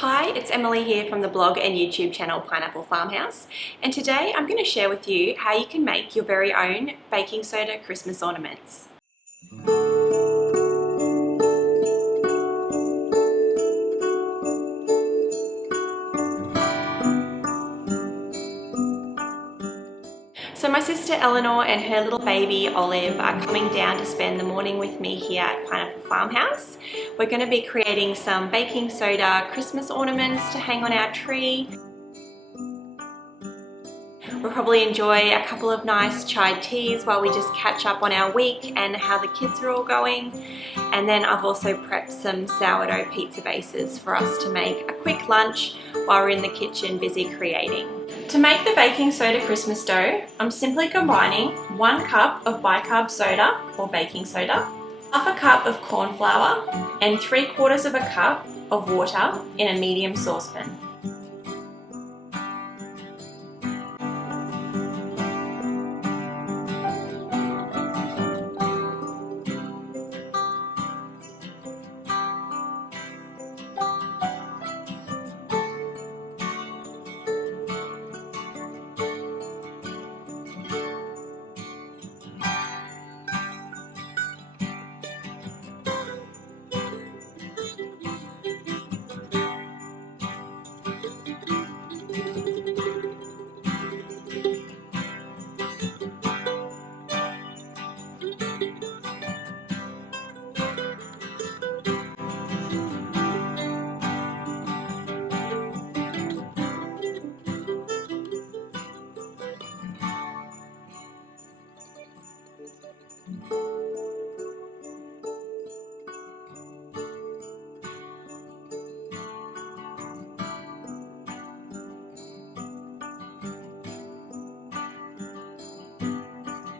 Hi, it's Emily here from the blog and YouTube channel Pineapple Farmhouse, and today I'm going to share with you how you can make your very own baking soda Christmas ornaments. So my sister Eleanor and her little baby Olive are coming down to spend the morning with me here at Pineapple Farmhouse. We're going to be creating some baking soda Christmas ornaments to hang on our tree. We'll probably enjoy a couple of nice chai teas while we just catch up on our week and how the kids are all going. And then I've also prepped some sourdough pizza bases for us to make a quick lunch while we're in the kitchen busy creating. To make the baking soda Christmas dough, I'm simply combining 1 cup of bicarb soda or baking soda, half a cup of corn flour, and 3/4 of a cup of water in a medium saucepan.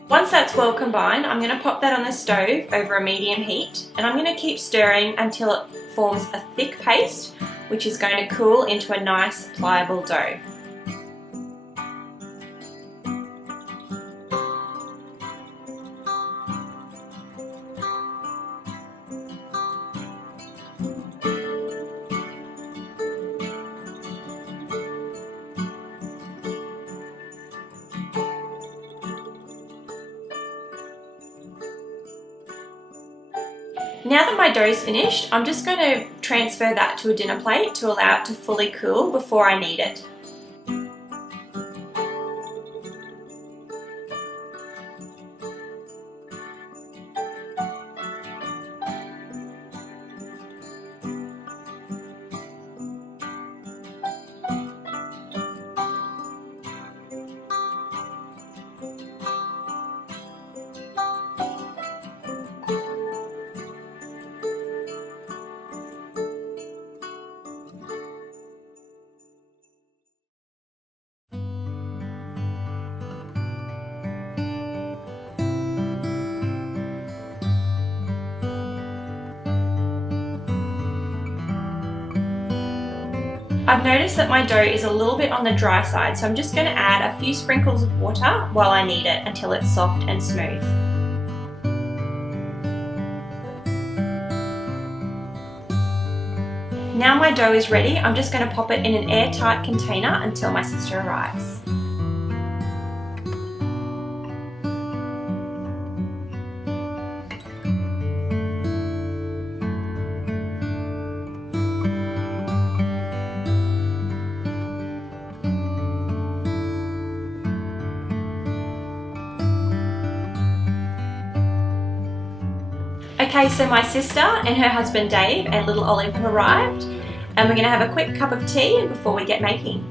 Once that's well combined, I'm going to pop that on the stove over a medium heat, and I'm going to keep stirring until it forms a thick paste, which is going to cool into a nice pliable dough. Now that my dough is finished, I'm just going to transfer that to a dinner plate to allow it to fully cool before I knead it. I've noticed that my dough is a little bit on the dry side, so I'm just going to add a few sprinkles of water while I knead it until it's soft and smooth. Now my dough is ready, I'm just going to pop it in an airtight container until my sister arrives. Okay, so my sister and her husband Dave and little Olive have arrived, and we're going to have a quick cup of tea before we get making.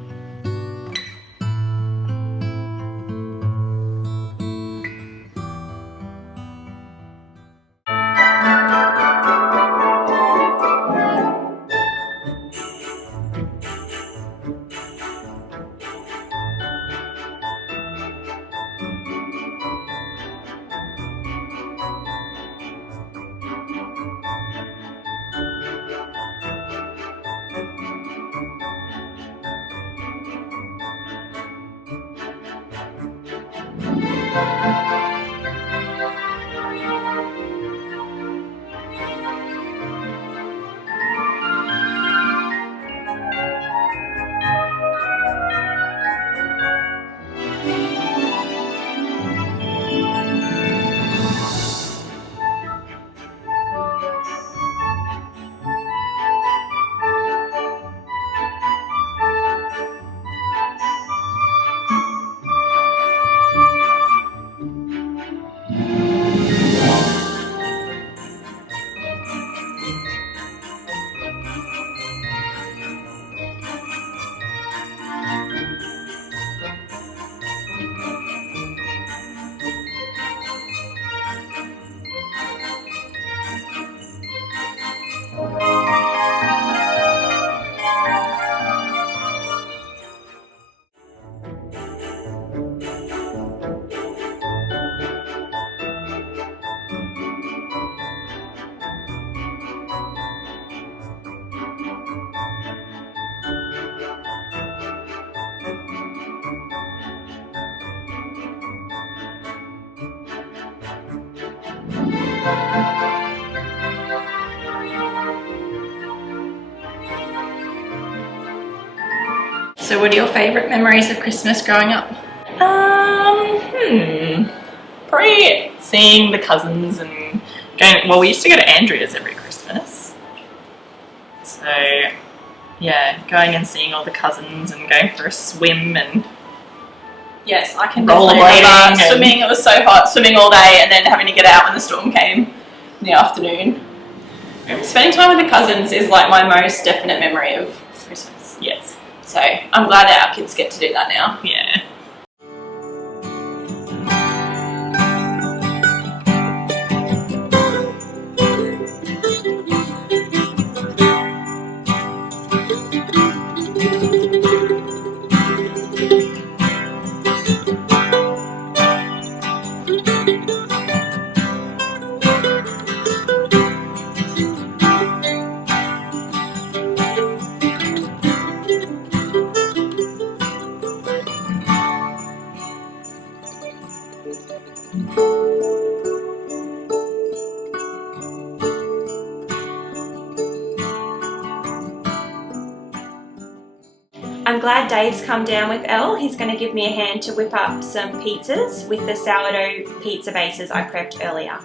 So what are your favourite memories of Christmas growing up? Probably seeing the cousins and going, well, we used to go to Andrea's every Christmas. So yeah, going and seeing all the cousins and going for a swim and yes, I can definitely remember swimming. It was so hot, swimming all day and then having to get out when the storm came in the afternoon. Spending time with the cousins is like my most definite memory of Christmas. Yes. So I'm glad that our kids get to do that now. Yeah. I'm glad Dave's come down with Elle. He's going to give me a hand to whip up some pizzas with the sourdough pizza bases I prepped earlier.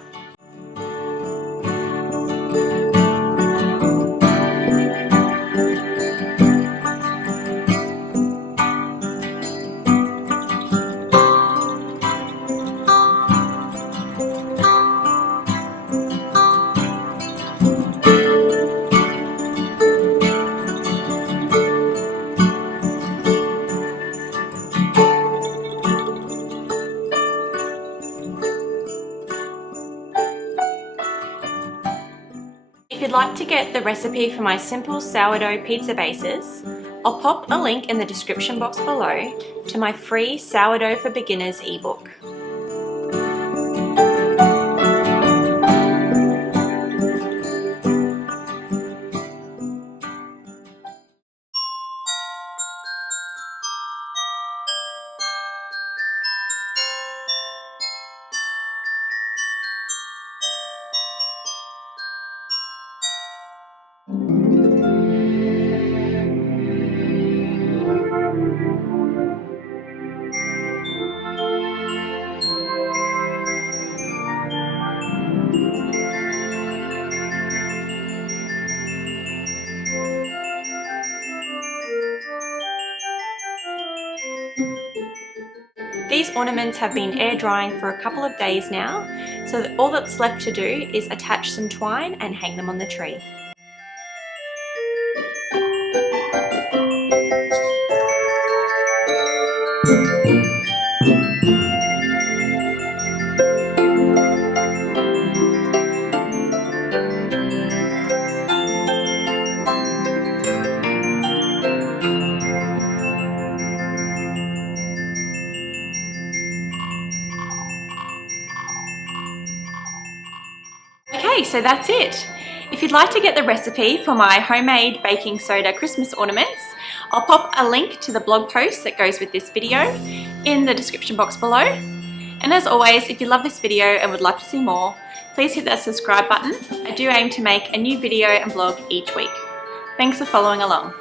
If you'd like to get the recipe for my simple sourdough pizza bases, I'll pop a link in the description box below to my free Sourdough for Beginners ebook. These ornaments have been air drying for a couple of days now, so that all that's left to do is attach some twine and hang them on the tree. Okay, so that's it. If you'd like to get the recipe for my homemade baking soda Christmas ornaments, I'll pop a link to the blog post that goes with this video in the description box below. And as always, if you love this video and would love to see more, please hit that subscribe button. I do aim to make a new video and blog each week. Thanks for following along.